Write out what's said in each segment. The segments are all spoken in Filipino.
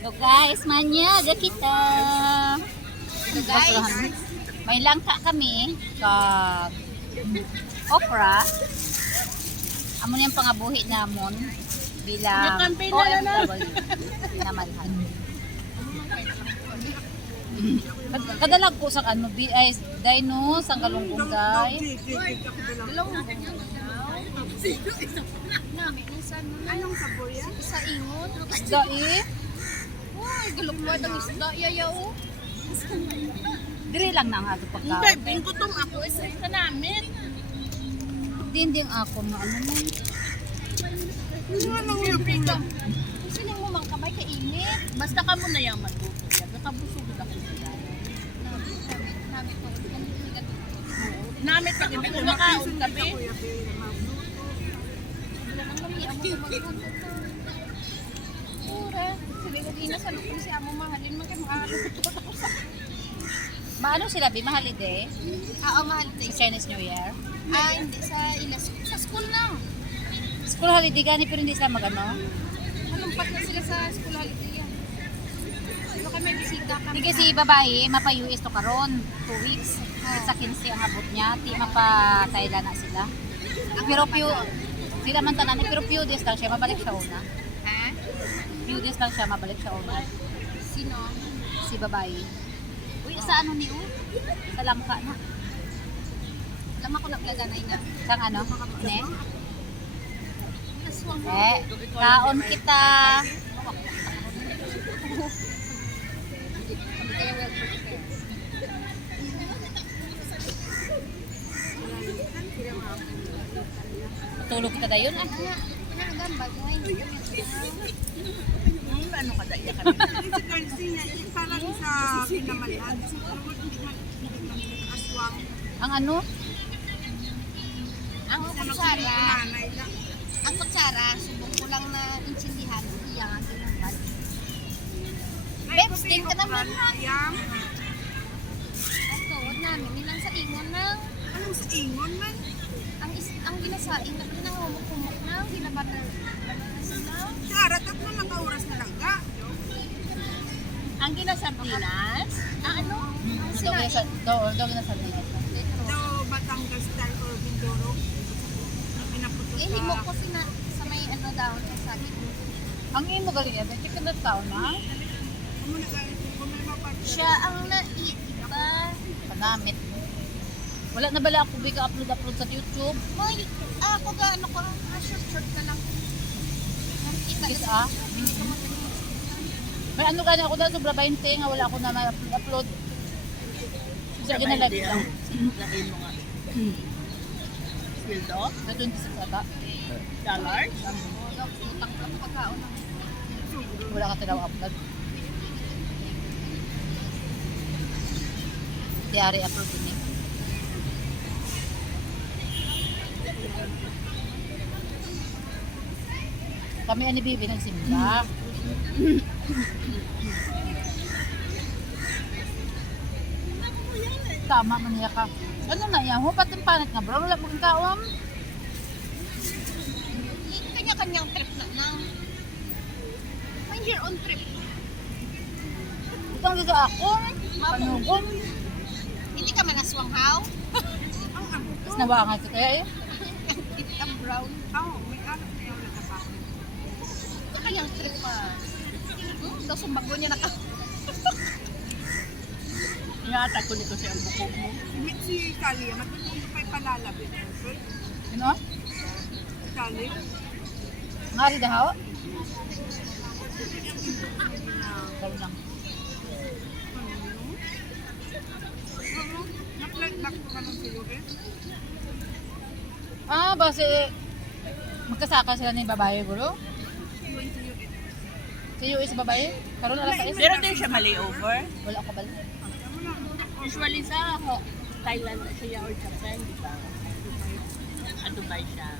So guys, manyaga kita. So guys, may langka kami kag okra. Amo niyang pangabuhi namon bilang OFW. Pinamalhan. Kadalag ko sa ano, ay dino sang galunggong day. Anong sabor yan? Sa ingon. Isda eh. Uy, galukmad ang isda yayaw. Dire lang na ang ato Hindi, pagkaon. bingkutong ako isa namin. Dinding ako na ano man. Siyempre ka. Sino mo mang kamay kainit? Basta ka mo na yung matuto. Nakabusog ako sa Namit pag hindi ko makaon gabi. Pura. Sabi ko di na sa lupon si amo mahalin man kay makaluto ako sa. Maano sila bi mahalide? Oo, mahal Sa tayo. Chinese New Year. Ah, hindi sa ilas. Sa school lang. School holiday gani pero hindi sila magano. Malumpat na sila sa school holiday yan. Pero kami may bisita kami. Hindi kasi babae mapa-US to karon 2 weeks. Sa 15 ang abot niya, di mapa Thailand na sila. Pero sila man tanan pero few days lang siya mabalik siya una. Ha? Few days lang siya mabalik siya una. Sino? Si babae. Uy, sa ano ni Sa langka na. Lama ko naglaganay na. Sang ano? Ne? Naswang Kaon kita. kaya well prepared. Tulog kita dayon ah. Nagambag ngayon. Ano ka daya kami? Si Garcia, parang sa pinamalhan. Siguro hindi man aswang. Ang ano? Ang Sa kutsara, nanay lang. ang kutsara, subong ko lang na insindihan. Iyan, tinanggal. Babes, din ka naman ha. Yam. Ang tuwad namin, nilang sa ingon ng Anong sa ingon man? ang ginasain na pinangumuk-kumuk na, ginabanar na sila. Sara, tatlo lang ka-oras na lang ka. Ang ginasabinas, ano? Daw na sa Pinas. So, Batangas style or Mindoro. Na pinaputok Eh, himo ko sa may ano daw, sa saging. Ang imo galing yan, chicken na tao na. Kung may mapag- Siya ang naiiba. Panamit. Wala na bala ako upload sa YouTube. May, ako ga, ano ko, short na lang. Nakikita Is na ah. May ano gani ako dahil sobra 20 nga wala ako na ma-upload. Sa ginalive lang. Lain mo nga. Sweldo? Sa 26 ata. Dollars? utang lang pagkaon. Wala ka talaw upload. Diary upload din eh. Kami ani Bibi nagsimba. Tama man niya ka. Ano na yan? Hupat yung panit nga bro. Wala mo kang kaom. Kanya-kanyang trip na nang. May year on trip. Itong giga ako. Panugon. Hindi ka manaswang how? Tapos nabangan ito kaya eh. Itang brown. Oo, may ano na yung nakapakit. Kanyang trip pa. Daw sumbago niya naka. Ingatan ko nito siya ang bukog mo. Si Kalia, matutulog pa'y palalabit. Ano? Si Kalia. Ngari dahaw? Kalo lang. Na-flight back ko ka ng Philippines. Ah, base magkasaka sila ng babae guro. Si US babae? Karon alas 6. Pero din siya ma-layover. Wala ka bala. Usually sa Thailand na siya or Japan, di ba? At Dubai siya.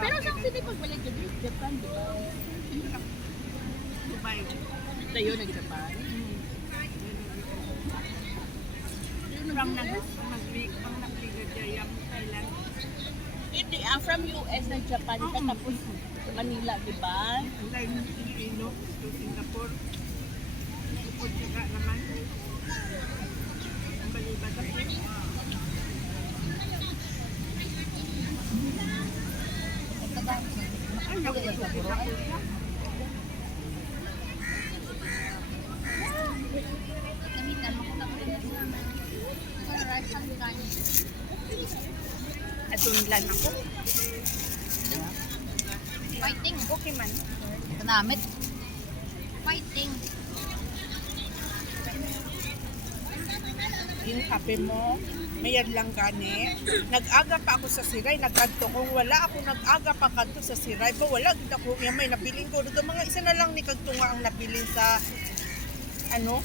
Pero sa sila pagbalik sa Japan, di ba? Dubai. Tayo nag-Japan. Ang nag-liga dyan yung Thailand. from US na Japan ka, tapos Manila, di ba? Ang dahil ng Pilipino, ito Singapore. Upod saka naman. Ang balibat ako. Ay, naku, Gamitan mo kung nakulit. Para rice ang kanin. Adunlan ako. Fighting. Okay man. Kanamit. Fighting. Yung kape mo, mayad lang gani. Nag-aga pa ako sa Siray, nagkanto. Kung wala ako nag-aga pa kanto sa Siray, ba wala gid ako yung may nabiling ko. Ito mga isa na lang ni kagtunga ang nabiling sa ano?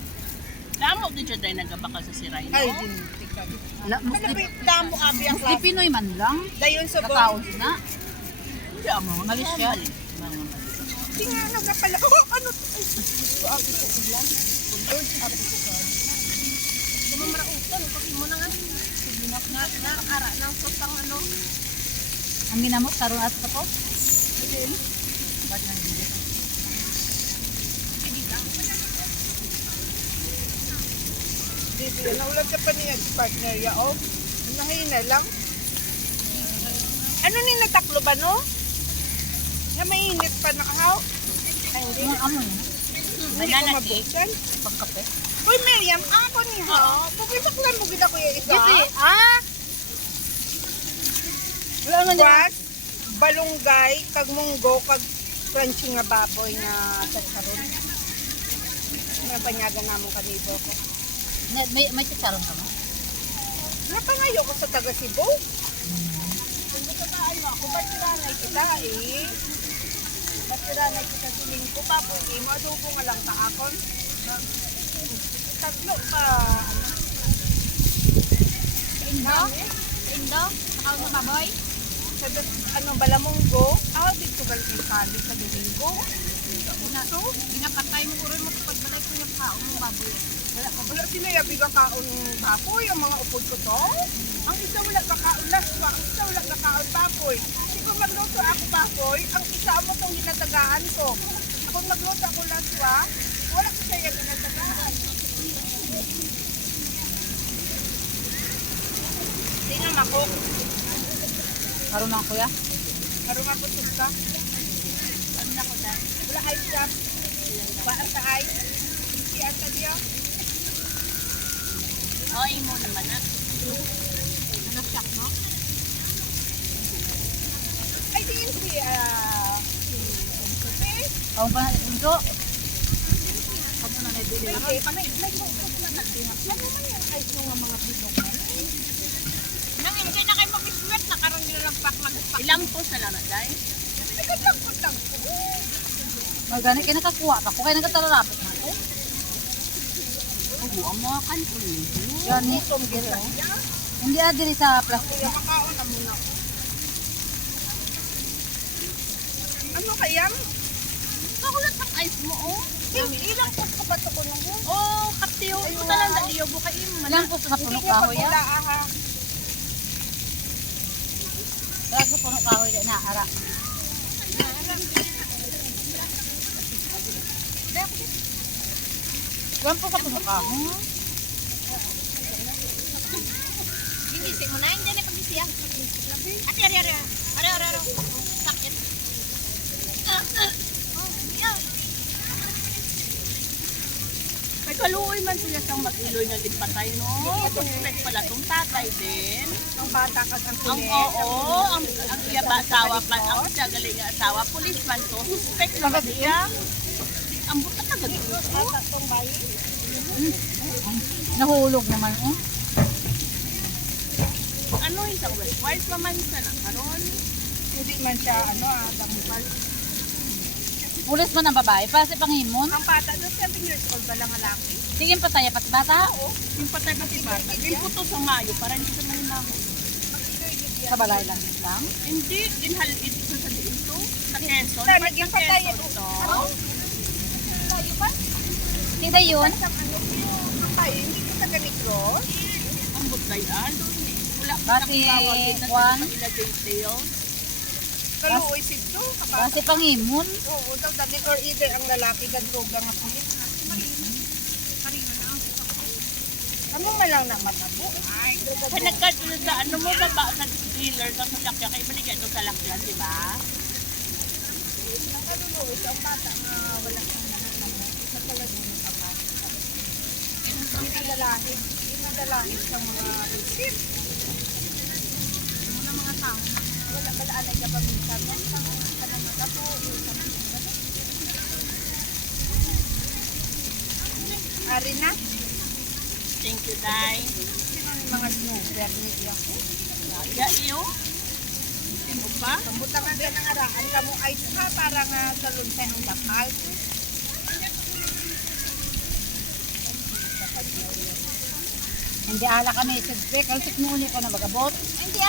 Damo din siya dahil nagabakal sa siray, no? Ay, din. Tika. Wala, Ano ba yung damo abi ang Di klase? Pinoy man lang. Dayon sa Kakaon bon. na. Hindi ako mga Malaysia. Tinga nagapala. Oh, ano to? Ay, ito abi ko ulan. Lord, abi ko ka. Kumamarautan. Kasi mo na nga. Sige na ara ng sosang ano. Ang ginamot, karoon at sa to. Again. Ba't nang hindi? Dito, naulan ka pa niya si partner ya, oh. Nahay na lang. Ano ni nataklo ba, no? Na mainit pa na kahaw? Ay, hindi. Ang amo na. Hindi ko mabukan. Pagkape. Uy, Miriam, ako ni ha. Pugitak lang mo gina ko yung isa. Kasi, wala nga dyan. What? Balunggay, kag munggo, kag crunchy nga baboy nga tatsaron. Napanyagan namon kanibo ko. May chicharon ka ba? Napangayo ko sa taga Cebu. Kung ka kaayo ako, ba't siranay kita eh? Ba't siranay kita siling ko, baboy eh? Madugo nga lang ta akon. Tatlo pa, ano? Indo? Indo? Nakawag sa baboy? Sa ano, balamunggo. Dito galing yung kali sa domingo. So, Pinapatay mo uron mo kapag balay ko yung kaon ng baboy. wala sila yabi ka kaon baboy, ang mga upod ko to. Ang isa wala ka kaon laswa, ang isa wala ka kaon baboy. Kasi kung magluto ako baboy, ang isa mo itong ginatagaan ko. Kung magluto ako laswa, wala ko sa'yo ginatagaan. Tingnan ako. Karoon lang kuya. Karong ako suka. Ano na ko dahil? Wala ice drop. Baan sa ice. Si Anta diya. Oo, imo naman na. Ano siyak, no? Ay, di yun si Sophie. Karoon pa na ito. Karoon na nabili. Ay, panay. Ano man yung ice ng mga pinok? Nang hindi na kayo mag-sweat, nakaroon nyo lang pak. Ilang po sa lana, dahil? Ay, kadlagpot lang ko. Magani kaya nakakuha ka. Kung kaya nagkatararapit na ako. Oo, ang mga kanto nito. Yan ni. Hindi adiri sa plastic. Kaya makaon na muna ako. Ano kaya? Kakulat ang ice mo, oh. Ilang pot ka ba ito ko nung Oh, kaptiyo. Ito na lang daliyo mo kayo. Ilang po sa puno Hindi nga kahoy ya. pagkula aha. Kaya sa puno kahoy na ara. Ilang po sa puno kahoy. Hindi, si mo na yun dyan pag-isiya. Ate, ari. Sakit. May kaluoy man sila sa mag-iloy nga gitpatay, no? Suspect pala tong tatay din. Ang bata ka ang Ang oo, ang iya ba asawa pa, ang siya galing nga asawa, policeman to, suspect naman siya. Ang buta ka gagawin ko. Itong bayi. Nahulog naman oh. Ano isang wise naman siya na karon. Hindi man siya, damugal. Pulis man ang babae. Para sa panghimon. Ang bata, doon 7 years old ba lang ang laki? Sige pataya pat bata. Yung patay pa si bata. Yung puto sa Mayo, para hindi siya mahimaho. Sa balay lang lang. Hindi, ginhalit ito sa dito. Sa Quezon. Dahil Part naging ng patay Quezon ito. to. Hindi yun. Ang tayo, hindi ko taga Negros. Ang butlayan. Wala pa Bati, nakakawagin na Juan. sa kanila details. Kaluoy sito. Kasi pangimon. Oo, daw dali or either ang lalaki gadruga nga pulit. Amo malang na matabo. Ay, Kaya nagkatuloy sa ano mo ba sa dealer sa sasakyan kaya ibalik ito sa lakyan, di ba? nakaluoy ang bata nga wala siyang nakakalaman. Sa talaga ng kapatid. Inadalahin sa mga receipt. Mga tao. Wala balaan ka pa minsan. Yan sa mga kanang po. Ari na. Thank you, Day. Sino yung mga snooper ni Diako? Ya, iyo. Sino pa? Sambutangan ka ng araan ka mo ay ha para nga sa lunsen ng bakal. Hindi ala ka na isidpe. Kalsik mo ulit ko na bagabot. Hindi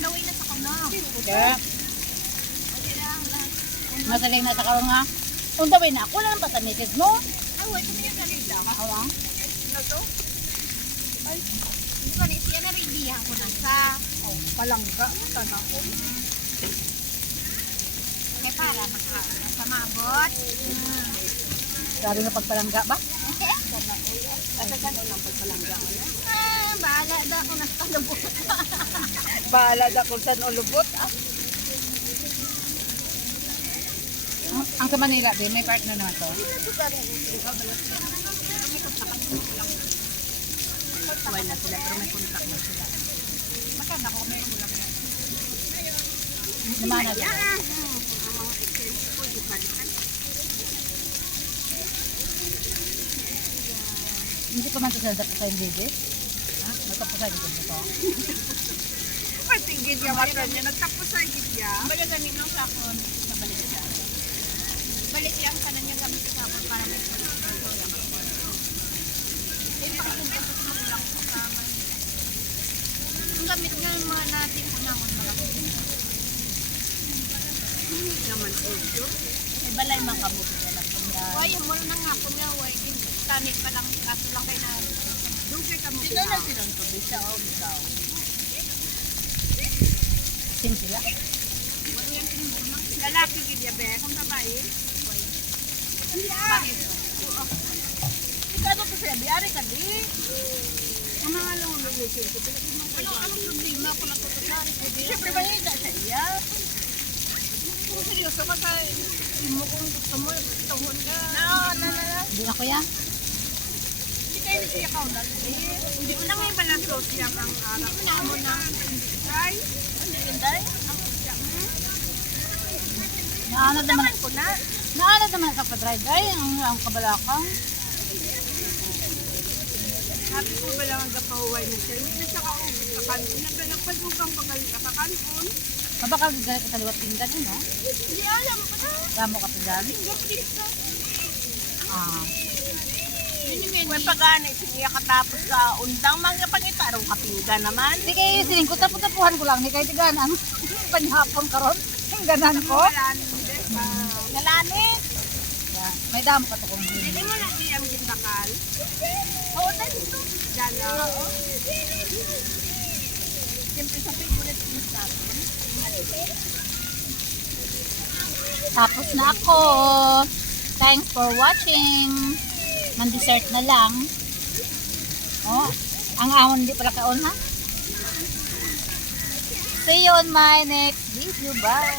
naway na sa kanya. Kaya, masaling na sa karon nga. Undawin na ako lang pa sa message mo. Ay, wait, kami yung kanila. Awang. Ano to? Hindi ko na siya na rindihan ko na sa. Oh, palangga. Sana ko. Kaya para sa mabot. Grabe nga pagpalangga ba? Bahala na ako nasa palabot. Bahala na kung saan ulubot. Ang sa Manila, din, may partner naman to. Tuway na sila, pero may contact na sila. Magkanda ko may ulam na. Naman na sila. Hindi pa man ito sa dapat sa hindi. Ha? Magkapusa dito ba ito? Patigid niya mata niya. Nagtapos sa gidya. Baga ganin lang sa akon, nabalik siya. Balik lang ka na niya gamit sa ako para may ulam. Yung pakituntan ko sa magulang ko sa Manila. Ang gamit nga yung mga natin ko naman malaki. Naman ulyo. May balay man kabuti na lang punta. Why, mo na nga ako nga, why, kanit pa lang, kaso lang kayo na, Dugay ka mo. Sino na silang tubi siya o ikaw? Sim sila. Lalaki gidya be. Kung babae. Ikaw to siya, biyari ka di. Ang mga lulo ni Cinco. anong problema ko na tutulari ko din. Siyempre ba yun sa iya? Kung seryoso ka sa mo kung gusto mo, tuhon ka. Na. Hindi na kuya. Hindi kayo ni siya kaulat. Hindi mo na may balansos yan ang anak. Hindi mo na mo na. Ay, Ano yun, Day? Naanad naman. Ko na. Naanad naman sa pa-drive. Ay, ang kabalakang. sabi ko ba lang ang gapahuway mo siya. Hindi na siya kaubos sa kanton. Nagpadugang pa kayo sa kanton. Mabaka galit ka liwat pinggan eh, no? Hindi alam ko na. Gamo ka pinggan. Gapit ka. Ah. May pagani, siya katapos sa undang mga pangitarong kapinggan naman. Hindi kayo siling ko. Tapuhan ko lang. Hindi kayo tiganan. Panyapon karon. Pingganan ko. Wala hindi. Nalani. Yan. May damo ka to kung Hindi hindi. mo na siyang gindakal. Oo, dito. Dala. Siyempre sa favorite things natin. Tapos na ako. Thanks for watching. Man-dessert na lang. Oh, ang ahon di pala kaon ha. See you on my next video. Bye.